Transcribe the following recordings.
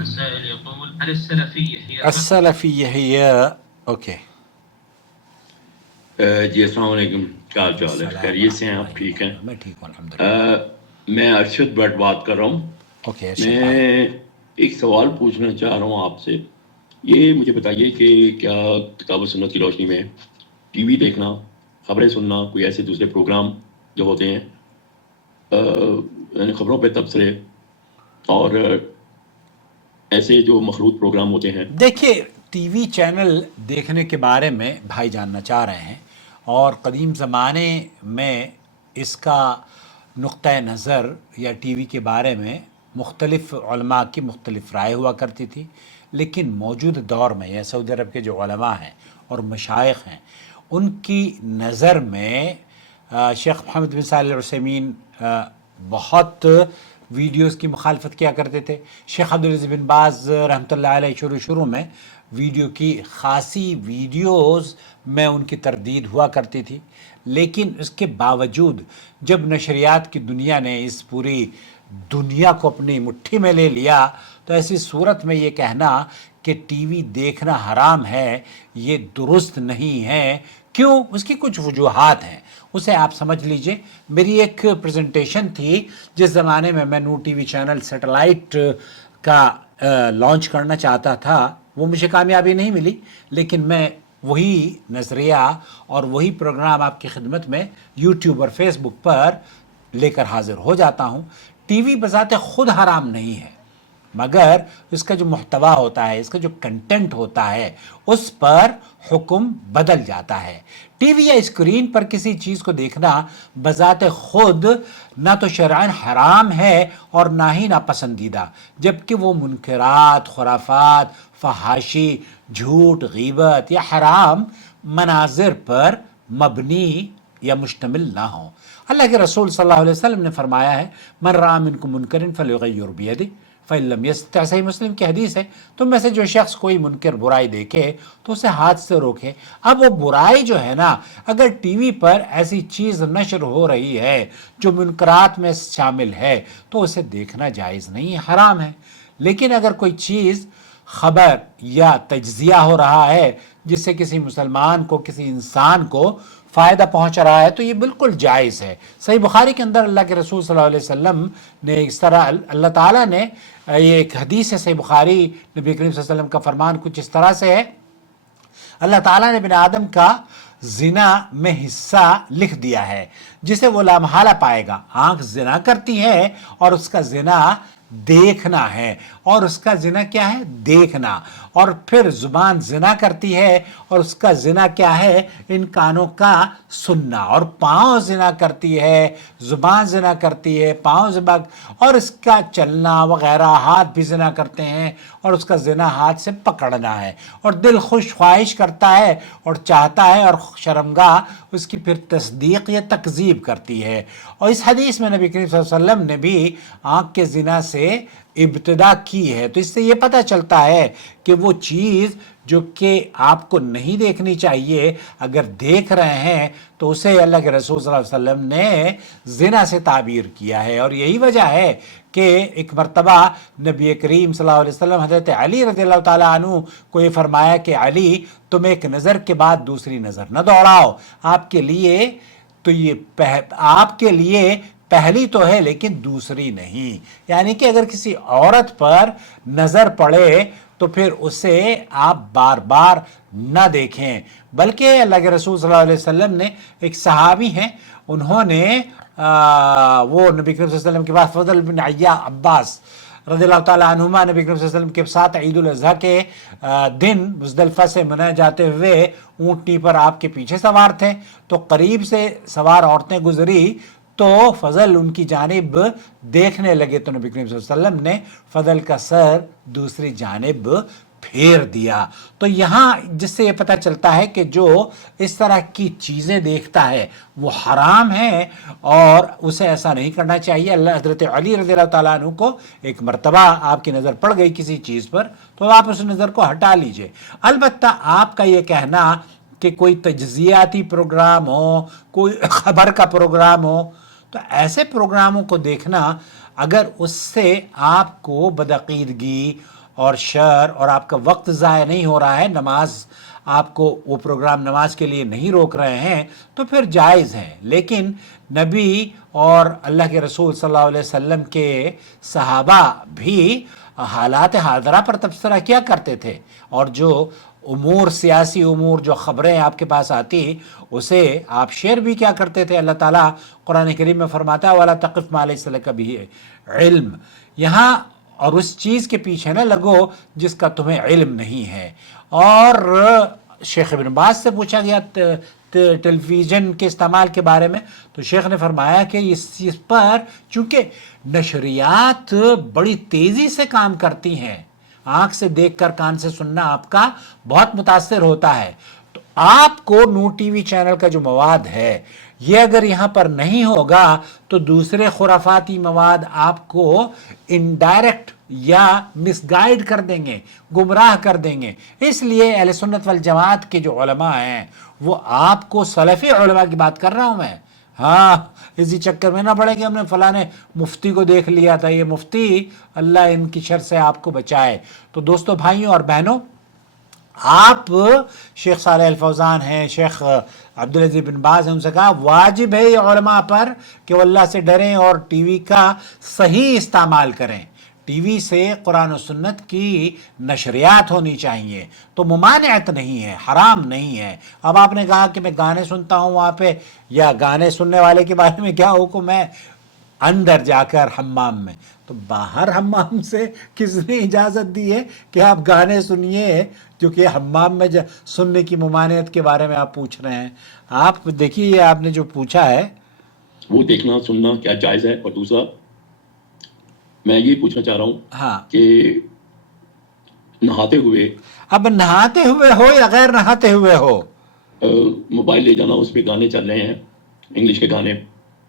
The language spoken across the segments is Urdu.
السائل يقول هل السلفية هي السلفیہ ہی اوکے جی السلام علیکم، کیا حال چال ہے؟ خیریت سے ہیں آپ؟ ٹھیک ہیں؟ میں ٹھیک ہوں الحمدللہ. میں ارشد بٹ بات کر رہا ہوں. اوکے میں ایک سوال پوچھنا چاہ رہا ہوں آپ سے. یہ مجھے بتائیے کہ کیا کتاب و سنت کی روشنی میں ٹی وی دیکھنا، خبریں سننا، کوئی ایسے دوسرے پروگرام جو ہوتے ہیں یعنی خبروں پہ تبصرے اور ایسے جو مخلوط پروگرام ہوتے ہیں. دیکھیے ٹی وی چینل دیکھنے کے بارے میں بھائی جاننا چاہ رہے ہیں، اور قدیم زمانے میں اس کا نقطۂ نظر یا ٹی وی کے بارے میں مختلف علماء کی مختلف رائے ہوا کرتی تھی، لیکن موجود دور میں یا سعودی عرب کے جو علماء ہیں اور مشائخ ہیں ان کی نظر میں شیخ محمد بن صالح العثیمین بہت ویڈیوز کی مخالفت کیا کرتے تھے. شیخ عبدالعزیز بن باز رحمۃ اللہ علیہ شروع میں ویڈیو کی خاصی ویڈیوز میں ان کی تردید ہوا کرتی تھی، لیکن اس کے باوجود جب نشریات کی دنیا نے اس پوری دنیا کو اپنی مٹھی میں لے لیا تو ایسی صورت میں یہ کہنا کہ ٹی وی دیکھنا حرام ہے یہ درست نہیں ہے. کیوں؟ اس کی کچھ وجوہات ہیں، اسے آپ سمجھ لیجئے. میری ایک پریزنٹیشن تھی جس زمانے میں میں نور ٹی وی چینل سیٹلائٹ کا لانچ کرنا چاہتا تھا، وہ مجھے کامیابی نہیں ملی، لیکن میں وہی نظریہ اور وہی پروگرام آپ کی خدمت میں یوٹیوب اور فیس بک پر لے کر حاضر ہو جاتا ہوں. ٹی وی بذات خود حرام نہیں ہے، مگر اس کا جو محتوا ہوتا ہے، اس کا جو کنٹینٹ ہوتا ہے، اس پر حکم بدل جاتا ہے. ٹی وی یا اسکرین پر کسی چیز کو دیکھنا بذات خود نہ تو شرعاً حرام ہے اور نہ ہی ناپسندیدہ، جبکہ وہ منکرات، خرافات، فحاشی، جھوٹ، غیبت یا حرام مناظر پر مبنی یا مشتمل نہ ہوں. اللہ کے رسول صلی اللہ علیہ وسلم نے فرمایا ہے من رأى منکم منکرا فلیغیر بیدہ فإن لم یستطع، صحیح مسلم کی حدیث ہے، تم میں سے جو شخص کوئی منکر برائی دیکھے تو اسے ہاتھ سے روکے. اب وہ برائی جو ہے نا، اگر ٹی وی پر ایسی چیز نشر ہو رہی ہے جو منکرات میں شامل ہے تو اسے دیکھنا جائز نہیں، حرام ہے. لیکن اگر کوئی چیز خبر یا تجزیہ ہو رہا ہے جس سے کسی مسلمان کو، کسی انسان کو فائدہ پہنچ رہا ہے تو یہ بالکل جائز ہے. صحیح بخاری کے اندر اللہ کے رسول صلی اللہ علیہ وسلم نے اس طرح، اللہ تعالیٰ نے، یہ ایک حدیث ہے صحیح بخاری، نبی کریم صلی اللہ علیہ وسلم کا فرمان کچھ اس طرح سے ہے، اللہ تعالیٰ نے بن آدم کا زنا میں حصہ لکھ دیا ہے جسے وہ لامحالہ پائے گا. آنکھ زنا کرتی ہے اور اس کا زنا دیکھنا ہے، اور اس کا زنا کیا ہے؟ دیکھنا. اور پھر زبان زنا کرتی ہے اور اس کا زنا کیا ہے؟ ان کانوں کا سننا. اور پاؤں زنا کرتی ہے، زبان زنا کرتی ہے، پاؤں زنا، اور اس کا چلنا وغیرہ، ہاتھ بھی زنا کرتے ہیں اور اس کا زنا ہاتھ سے پکڑنا ہے. اور دل خوش خواہش کرتا ہے اور چاہتا ہے، اور شرمگاہ اس کی پھر تصدیق یا تکذیب کرتی ہے. اور اس حدیث میں نبی کریم صلی اللہ علیہ وسلم نے بھی آنکھ کے زنا سے ابتدا کی ہے. تو اس سے یہ پتہ چلتا ہے کہ وہ چیز جو کہ آپ کو نہیں دیکھنی چاہیے، اگر دیکھ رہے ہیں تو اسے اللہ کے رسول صلی اللہ علیہ وسلم نے زنا سے تعبیر کیا ہے. اور یہی وجہ ہے کہ ایک مرتبہ نبی کریم صلی اللہ علیہ وسلم حضرت علی رضی اللہ تعالیٰ عنہ کو یہ فرمایا کہ علی تم ایک نظر کے بعد دوسری نظر نہ دوڑاؤ، آپ کے لیے تو یہ آپ کے لیے پہلی تو ہے لیکن دوسری نہیں. یعنی کہ اگر کسی عورت پر نظر پڑے تو پھر اسے آپ بار بار نہ دیکھیں، بلکہ اللہ کے رسول صلی اللہ علیہ وسلم نے، ایک صحابی ہیں، انہوں نے وہ نبی کریم صلی اللہ علیہ وسلم کے بعد فضل بن عباس رضی اللہ تعالیٰ عنہما نبی کریم صلی اللہ علیہ وسلم کے ساتھ عید الاضحیٰ کے دن مزدلفہ سے منع جاتے ہوئے اونٹنی پر آپ کے پیچھے سوار تھے. تو قریب سے سوار عورتیں گزری تو فضل ان کی جانب دیکھنے لگے تو نبی کریم صلی اللہ علیہ وسلم نے فضل کا سر دوسری جانب پھیر دیا. تو یہاں جس سے یہ پتہ چلتا ہے کہ جو اس طرح کی چیزیں دیکھتا ہے وہ حرام ہے اور اسے ایسا نہیں کرنا چاہیے. اللہ حضرت علی رضی اللہ تعالیٰ عنہ کو ایک مرتبہ آپ کی نظر پڑ گئی کسی چیز پر تو آپ اس نظر کو ہٹا لیجئے. البتہ آپ کا یہ کہنا کہ کوئی تجزیاتی پروگرام ہو، کوئی خبر کا پروگرام ہو، تو ایسے پروگراموں کو دیکھنا اگر اس سے آپ کو بدعقیدگی اور شر اور آپ کا وقت ضائع نہیں ہو رہا ہے، نماز آپ کو وہ پروگرام نماز کے لیے نہیں روک رہے ہیں، تو پھر جائز ہے۔ لیکن نبی اور اللہ کے رسول صلی اللہ علیہ وسلم کے صحابہ بھی حالات حاضرہ پر تبصرہ کیا کرتے تھے، اور جو امور سیاسی امور جو خبریں آپ کے پاس آتی اسے آپ شیئر بھی کیا کرتے تھے۔ اللہ تعالیٰ قرآن کریم میں فرماتا ہے وَلَا تَقِفْ مَا لَيْسَ لَكَ بِهِ علم، یہاں اور اس چیز کے پیچھے نہ لگو جس کا تمہیں علم نہیں ہے۔ اور شیخ ابن باز سے پوچھا گیا ٹیلی ویژن کے استعمال کے بارے میں، تو شیخ نے فرمایا کہ اس چیز پر چونکہ نشریات بڑی تیزی سے کام کرتی ہیں، آنکھ سے دیکھ کر کان سے سننا آپ کا بہت متاثر ہوتا ہے، تو آپ کو نور ٹی وی چینل کا جو مواد ہے یہ اگر یہاں پر نہیں ہوگا تو دوسرے خرافاتی مواد آپ کو انڈائریکٹ یا مس گائیڈ کر دیں گے، گمراہ کر دیں گے۔ اس لیے اہل سنت والجماعت کے جو علماء ہیں وہ آپ کو سلفی علماء کی بات کر رہا ہوں میں، ہاں اسی چکر میں نہ پڑے کہ ہم نے فلاں مفتی کو دیکھ لیا تھا، یہ مفتی اللہ ان کی شر سے آپ کو بچائے۔ تو دوستو، بھائیوں اور بہنوں، آپ شیخ صالح الفوزان ہیں، شیخ عبدالعزیز بن باز ہیں، ان سے کہا واجب ہے یہ علماء پر کہ وہ اللہ سے ڈریں اور ٹی وی کا صحیح استعمال کریں۔ ٹی وی سے قرآن و سنت کی نشریات ہونی چاہیے، تو ممانعت نہیں ہے، حرام نہیں ہے۔ اب آپ نے کہا کہ میں گانے سنتا ہوں وہاں پہ، یا گانے سننے والے کے بارے میں کیا حکم ہے اندر جا کر حمام میں، تو باہر حمام سے کس نے اجازت دی ہے کہ آپ گانے سنیے جو کہ حمام میں سننے کی ممانعت کے بارے میں آپ پوچھ رہے ہیں؟ آپ دیکھیے یہ آپ نے جو پوچھا ہے وہ دیکھنا سننا کیا جائز ہے؟ اور دوسرا میں یہ پوچھنا چاہ رہا ہوں ہاں، کہ نہاتے ہوئے اب نہاتے ہوئے ہو یا غیر نہاتے ہوئے ہو، موبائل لے جانا، اس پہ گانے چل رہے ہیں، انگلش کے گانے،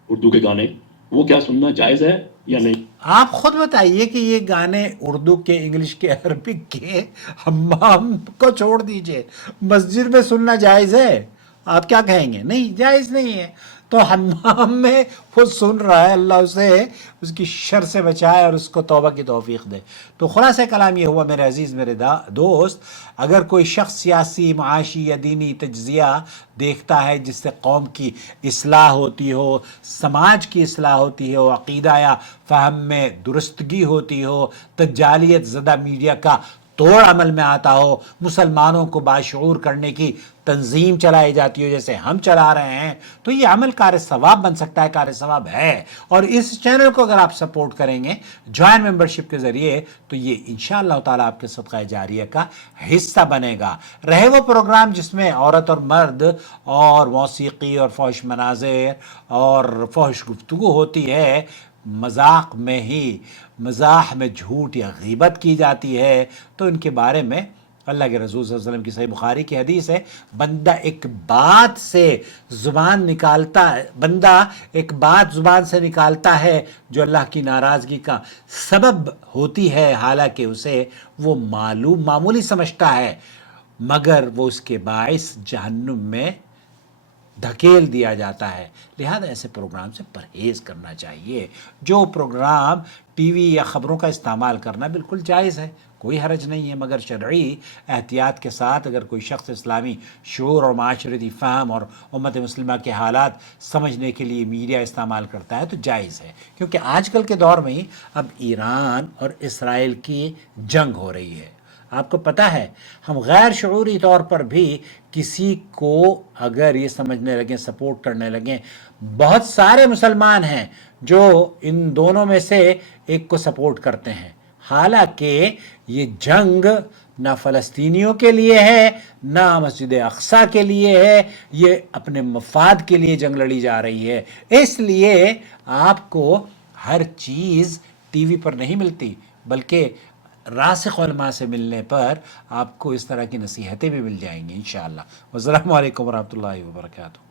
اردو کے گانے، وہ کیا سننا جائز ہے یا نہیں؟ آپ خود بتائیے کہ یہ گانے اردو کے، انگلش کے، عربک کے حمام کو چھوڑ دیجئے، مسجد میں سننا جائز ہے؟ آپ کیا کہیں گے؟ نہیں، جائز نہیں ہے۔ تو حمام میں وہ سن رہا ہے، اللہ اسے اس کی شر سے بچائے اور اس کو توبہ کی توفیق دے۔ تو خلاصہ کلام یہ ہوا میرے عزیز، میرے دوست، اگر کوئی شخص سیاسی، معاشی یا دینی تجزیہ دیکھتا ہے جس سے قوم کی اصلاح ہوتی ہو، سماج کی اصلاح ہوتی ہو، عقیدہ یا فہم میں درستگی ہوتی ہو، تجالیت زدہ میڈیا کا توڑ عمل میں آتا ہو، مسلمانوں کو باشعور کرنے کی تنظیم چلائی جاتی ہو جیسے ہم چلا رہے ہیں، تو یہ عمل کار ثواب بن سکتا ہے، کار ثواب ہے۔ اور اس چینل کو اگر آپ سپورٹ کریں گے جوائن ممبرشپ کے ذریعے تو یہ انشاءاللہ تعالیٰ آپ کے صدقہ جاریہ کا حصہ بنے گا۔ رہے وہ پروگرام جس میں عورت اور مرد اور موسیقی اور فحش مناظر اور فحش گفتگو ہوتی ہے، مذاق میں ہی، مزاح میں جھوٹ یا غیبت کی جاتی ہے، تو ان کے بارے میں اللہ کے رسول صلی اللہ علیہ وسلم کی صحیح بخاری کی حدیث ہے، بندہ ایک بات زبان سے نکالتا ہے جو اللہ کی ناراضگی کا سبب ہوتی ہے، حالانکہ اسے وہ معمولی سمجھتا ہے، مگر وہ اس کے باعث جہنم میں دھکیل دیا جاتا ہے۔ لہذا ایسے پروگرام سے پرہیز کرنا چاہیے۔ جو پروگرام ٹی وی یا خبروں کا استعمال کرنا بالکل جائز ہے، کوئی حرج نہیں ہے، مگر شرعی احتیاط کے ساتھ اگر کوئی شخص اسلامی شعور اور معاشرتی فہم اور امت مسلمہ کے حالات سمجھنے کے لیے میڈیا استعمال کرتا ہے تو جائز ہے، کیونکہ آج کل کے دور میں ہی اب ایران اور اسرائیل کی جنگ ہو رہی ہے۔ آپ کو پتہ ہے ہم غیر شعوری طور پر بھی کسی کو اگر یہ سمجھنے لگیں، سپورٹ کرنے لگیں، بہت سارے مسلمان ہیں جو ان دونوں میں سے ایک کو سپورٹ کرتے ہیں، حالانکہ یہ جنگ نہ فلسطینیوں کے لیے ہے، نہ مسجد اقصیٰ کے لیے ہے، یہ اپنے مفاد کے لیے جنگ لڑی جا رہی ہے۔ اس لیے آپ کو ہر چیز ٹی وی پر نہیں ملتی، بلکہ راسخ علماء سے ملنے پر آپ کو اس طرح کی نصیحتیں بھی مل جائیں گی انشاءاللہ۔ والسلام علیکم ورحمۃ اللہ وبرکاتہ۔